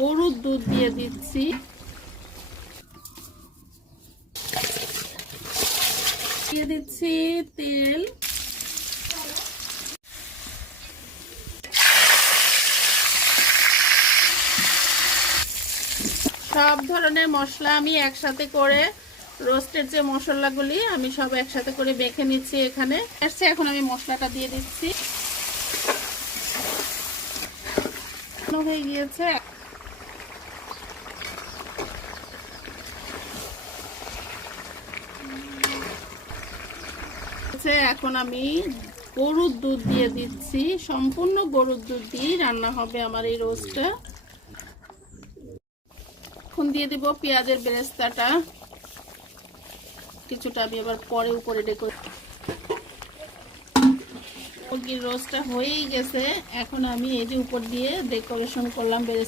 গরুর দুধ দিয়ে দিচ্ছি, দিয়ে দিচ্ছি তেল, সব ধরনের মশলা আমি একসাথে করে রোস্টের যে মশলাগুলি আমি সব একসাথে করে মেখে নিচ্ছি। এখানে এখন আমি মশলাটা দিয়ে দিচ্ছি, হয়ে গিয়েছে। এখন আমি গরুর দুধ দিয়ে দিচ্ছি, সম্পূর্ণ গরুর দুধ দিয়ে রান্না হবে আমার এই রোস্টটা। এখন দিয়ে দিব পেঁয়াজের বেরেস্তাটা, কিছুটা আমি আবার পরে উপরে মুরগির রোস্টটা হয়েই গেছে। এখন আমি এই যে উপর দিয়ে ডেকোরেশন করলাম বেরেস্তা